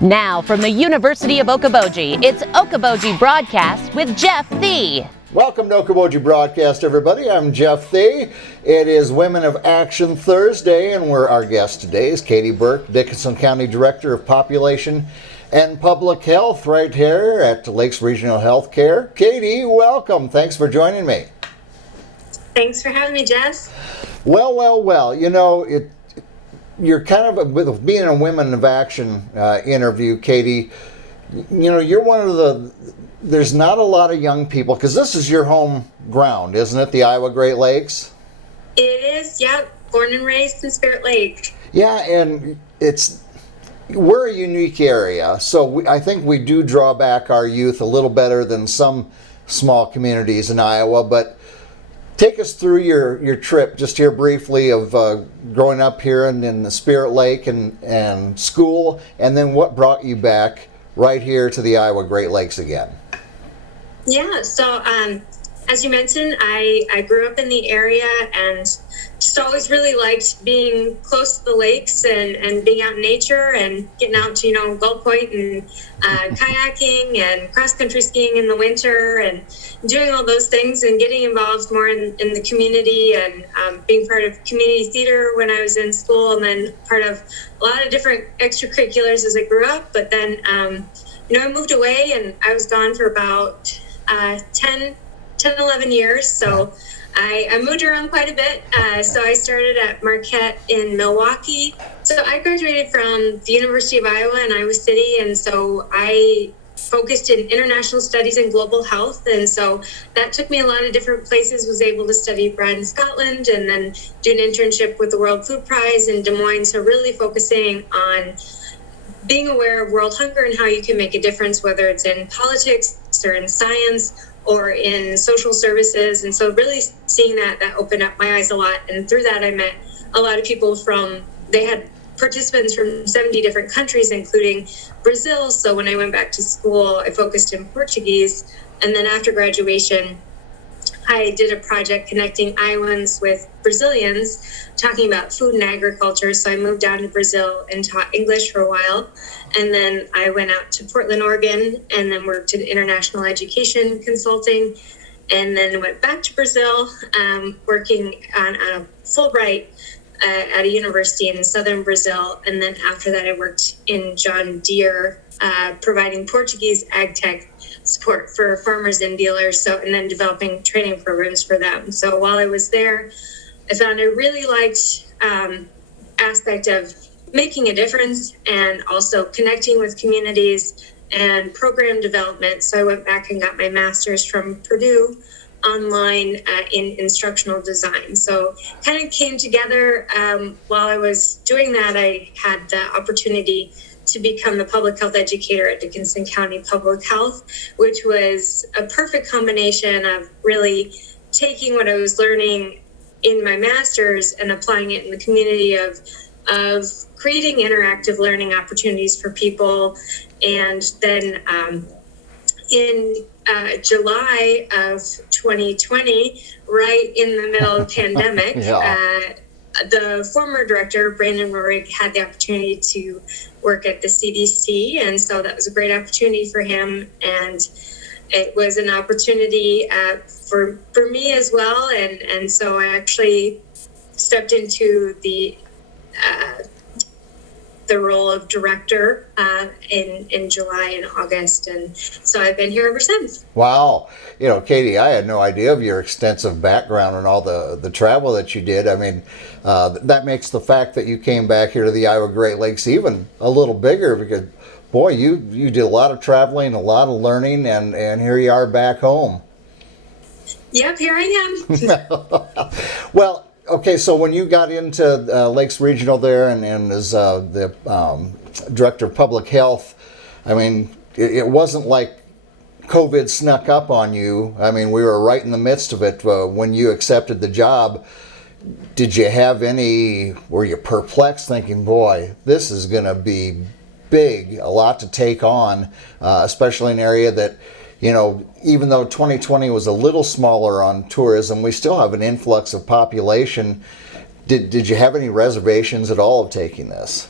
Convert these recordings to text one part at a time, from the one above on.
Now from the University of Okoboji, it's Okoboji Broadcast with Jeff Thee. Welcome to Okoboji Broadcast, everybody. I'm Jeff Thee. It is Women of Action Thursday, and our guest today is Katy Burke, Dickinson County Director of Population and Public Health right here at Lakes Regional Healthcare. Katy, welcome. Thanks for joining me. Thanks for having me, Jess. Well. You know, you're kind of, with being a Women of Action interview, Katy, you know, you're one of the, there's not a lot of young people, because this is your home ground, isn't it, the Iowa Great Lakes? It is, yeah, born and raised in Spirit Lake. Yeah, and we're a unique area, so I think we do draw back our youth a little better than some small communities in Iowa, but take us through your trip, just here briefly, of growing up here in the Spirit Lake and school, and then what brought you back right here to the Iowa Great Lakes again. Yeah, so as you mentioned, I grew up in the area and just always really liked being close to the lakes and being out in nature and getting out to, Gull Point and kayaking and cross-country skiing in the winter and doing all those things and getting involved more in the community and being part of community theater when I was in school, and then part of a lot of different extracurriculars as I grew up. But then, I moved away and I was gone for about 10, 11 years. So I moved around quite a bit. So I started at Marquette in Milwaukee. So I graduated from the University of Iowa in Iowa City. And so I focused in international studies and global health. And so that took me a lot of different places, was able to study abroad in Scotland and then do an internship with the World Food Prize in Des Moines. So really focusing on being aware of world hunger and how you can make a difference, whether it's in politics or in science or in social services. And so really seeing that opened up my eyes a lot. And through that, I met a lot of people they had participants from 70 different countries, including Brazil. So when I went back to school, I focused in Portuguese. And then after graduation, I did a project connecting Iowans with Brazilians, talking about food and agriculture. So I moved down to Brazil and taught English for a while. And then I went out to Portland, Oregon, and then worked in international education consulting. And then went back to Brazil, working on a Fulbright at a university in southern Brazil. And then after that, I worked in John Deere, providing Portuguese ag tech support for farmers and dealers, and then developing training programs for them. So while I was there, I found I really liked aspect of making a difference and also connecting with communities and program development. So I went back and got my master's from Purdue online in instructional design. So kind of came together. While I was doing that, I had the opportunity to become the public health educator at Dickinson County Public Health, which was a perfect combination of really taking what I was learning in my master's and applying it in the community of creating interactive learning opportunities for people. And then in July of 2020, right in the middle of the pandemic, the former director, Brandon Rorig, had the opportunity to work at the CDC. And so that was a great opportunity for him. And it was an opportunity for me as well. And so I actually stepped into the role of director in July and August. And so I've been here ever since. Wow. Katy, I had no idea of your extensive background and all the travel that you did. I mean, that makes the fact that you came back here to the Iowa Great Lakes even a little bigger, because, boy, you did a lot of traveling, a lot of learning, and here you are back home. Yep, here I am. Well, okay, so when you got into Lakes Regional there and as the Director of Public Health, I mean, it wasn't like COVID snuck up on you. I mean, we were right in the midst of it when you accepted the job. Did you have were you perplexed thinking, boy, this is going to be big, a lot to take on, especially in an area that, even though 2020 was a little smaller on tourism, we still have an influx of population. Did you have any reservations at all of taking this?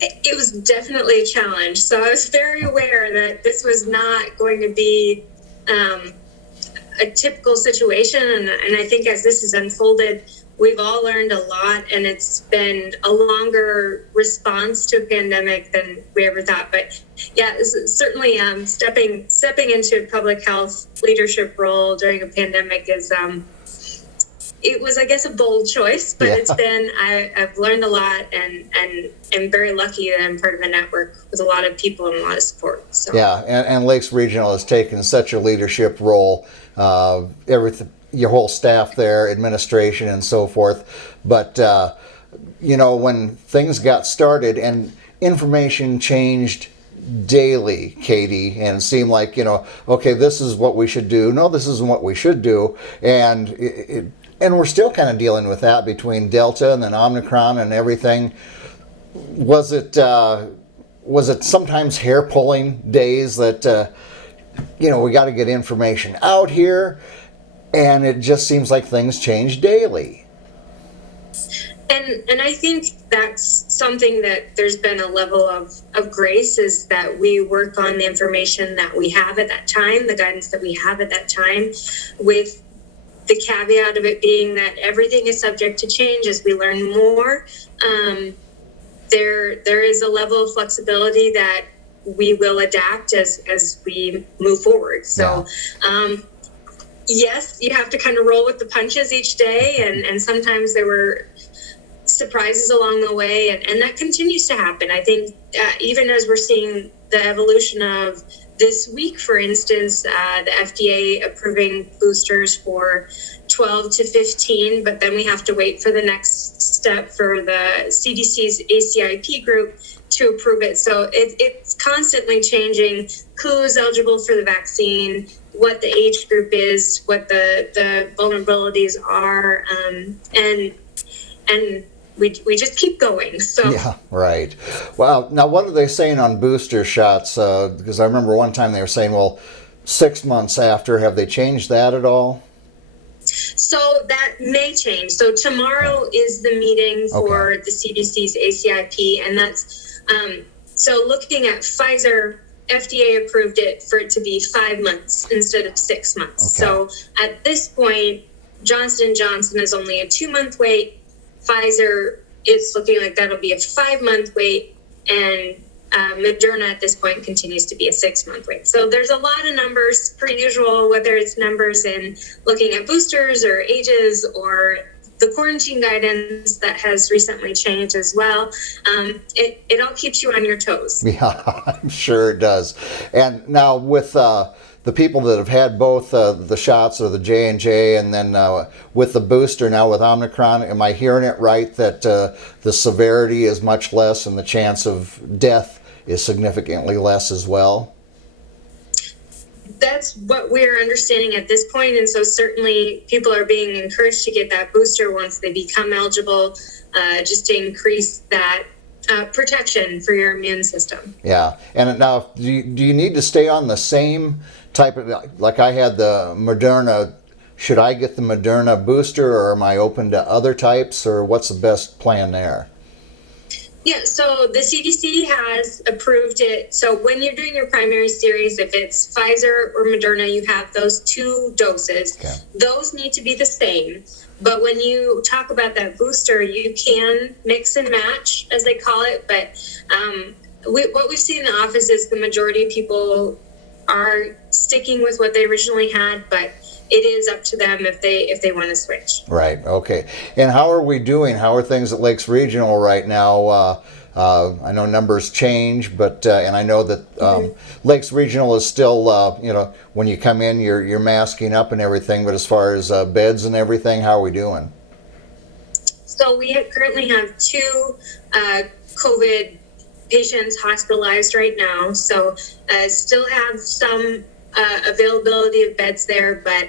It was definitely a challenge. So I was very aware that this was not going to be a typical situation. And I think as this has unfolded, we've all learned a lot, and it's been a longer response to a pandemic than we ever thought. But yeah, certainly stepping into a public health leadership role during a pandemic is it was, I guess, a bold choice, but it's been, I've learned a lot, and am very lucky that I'm part of a network with a lot of people and a lot of support. So. Yeah, and Lakes Regional has taken such a leadership role, everything, your whole staff there, administration and so forth. But, when things got started and information changed daily, Katy, and it seemed like, okay, this is what we should do. No, this isn't what we should do. And and we're still kind of dealing with that between Delta and then Omicron and everything. Was it sometimes hair pulling days that we got to get information out here, and it just seems like things change daily. And I think that's something that there's been a level of grace, is that we work on the information that we have at that time, the guidance that we have at that time, with the caveat of it being that everything is subject to change as we learn more. There is a level of flexibility that we will adapt as we move forward. So, yes, you have to kind of roll with the punches each day, and sometimes there were surprises along the way, and that continues to happen. I think even as we're seeing the evolution of this week, for instance, the FDA approving boosters for 12 to 15, but then we have to wait for the next step for the CDC's ACIP group to approve it. So it's constantly changing who's eligible for the vaccine, what the age group is, what the vulnerabilities are, and we just keep going. So yeah, right. Wow. Now, what are they saying on booster shots? Because I remember one time they were saying, well, 6 months after. Have they changed that at all? So that may change. So tomorrow is the meeting for the CDC's ACIP, and that's so looking at Pfizer. FDA approved it for it to be 5 months instead of 6 months. Okay. So at this point, Johnson & Johnson is only a 2-month wait. Pfizer is looking like that'll be a 5-month wait, and Moderna at this point continues to be a 6-month wait. So there's a lot of numbers per usual, whether it's numbers in looking at boosters or ages or the quarantine guidance that has recently changed as well. It all keeps you on your toes. Yeah, I'm sure it does. And now with the people that have had both the shots or the J&J and then with the booster now with Omicron, am I hearing it right that the severity is much less and the chance of death is significantly less as well? That's what we're understanding at this point, and so certainly people are being encouraged to get that booster once they become eligible, just to increase that protection for your immune system. Yeah, and now do you need to stay on the same type of, like I had the Moderna, should I get the Moderna booster, or am I open to other types, or what's the best plan there? Yeah, so the CDC has approved it. So when you're doing your primary series, if it's Pfizer or Moderna, you have those 2 doses. Okay. Those need to be the same. But when you talk about that booster, you can mix and match, as they call it. But what we've seen in the office is the majority of people are sticking with what they originally had, but it is up to them if they want to switch. Right. Okay. And how are we doing? How are things at Lakes Regional right now? I know numbers change, but and I know that Lakes Regional is still, when you come in, you're masking up and everything. But as far as beds and everything, how are we doing? So we currently have 2 COVID patients hospitalized right now. So still have some availability of beds there, but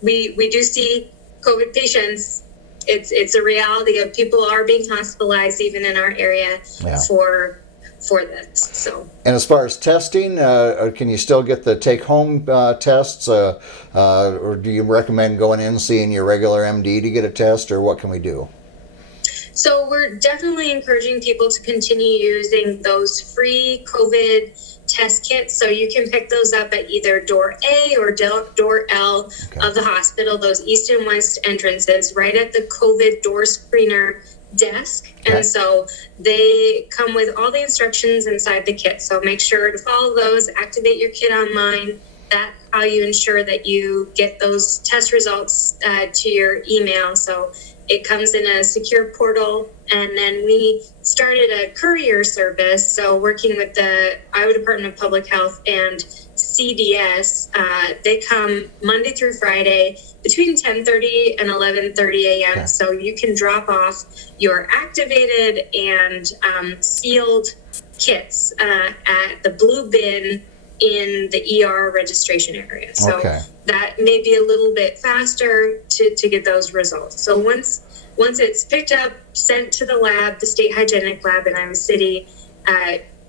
we do see COVID patients. It's a reality of people are being hospitalized even in our area for this. So. And as far as testing, can you still get the take-home tests, or do you recommend going in seeing your regular MD to get a test, or what can we do? So we're definitely encouraging people to continue using those free COVID test kits. So you can pick those up at either door A or door L of the hospital, those east and west entrances, right at the COVID door screener desk. And so they come with all the instructions inside the kit. So make sure to follow those, activate your kit online. That's how you ensure that you get those test results to your email. So it comes in a secure portal. And then we started a courier service. So working with the Iowa Department of Public Health and CDS, they come Monday through Friday between 10:30 and 11:30 a.m. So you can drop off your activated and sealed kits at the blue bin in the ER registration area. So that may be a little bit faster to get those results. So once it's picked up, sent to the lab, the state hygienic lab in Iowa City,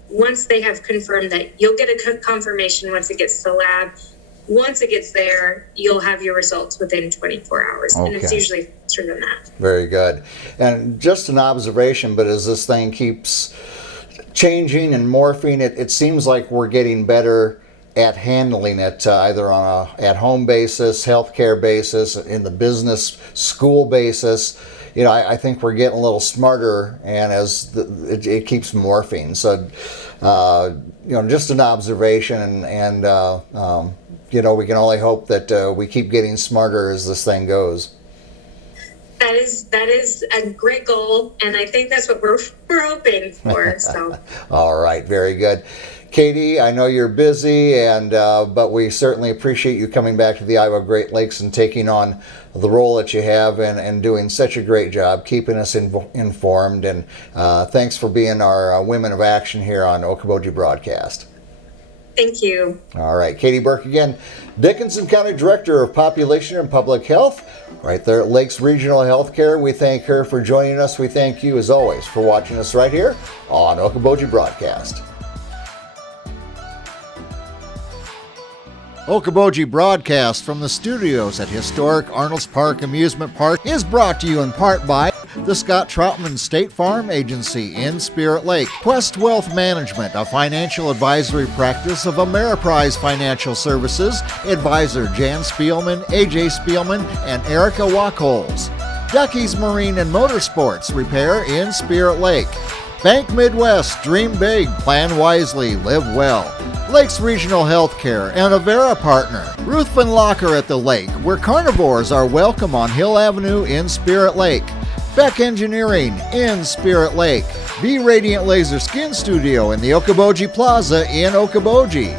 once they have confirmed that, you'll get a confirmation once it gets to the lab. Once it gets there, you'll have your results within 24 hours. And it's usually faster than that. Very good. And just an observation, but as this thing keeps changing and morphing, it seems like we're getting better at handling it, either on a at-home basis, healthcare basis, in the business school basis. You know, I think we're getting a little smarter, and as it keeps morphing. So, you know, just an observation, and you know, we can only hope that we keep getting smarter as this thing goes. That is a great goal, and I think that's what we're hoping for. So. All right, very good. Katy, I know you're busy, and but we certainly appreciate you coming back to the Iowa Great Lakes and taking on the role that you have, and doing such a great job keeping us informed. And thanks for being our Women of Action here on Okoboji Broadcast. Thank you. All right, Katy Burke again, Dickinson County Director of Population and Public Health, right there at Lakes Regional Healthcare. We thank her for joining us. We thank you, as always, for watching us right here on Okoboji Broadcast. Okoboji Broadcast from the studios at historic Arnold's Park Amusement Park is brought to you in part by the Scott Troutman State Farm Agency in Spirit Lake, Quest Wealth Management, a financial advisory practice of Ameriprise Financial Services, advisor Jan Spielman, AJ Spielman, and Erica Wachholz. Ducky's Marine and Motorsports Repair in Spirit Lake. Bank Midwest, dream big, plan wisely, live well. Lakes Regional Healthcare and Avera Partner. Ruthven Locker at the Lake, where carnivores are welcome on Hill Avenue in Spirit Lake. Beck Engineering in Spirit Lake. Be Radiant Laser Skin Studio in the Okoboji Plaza in Okoboji.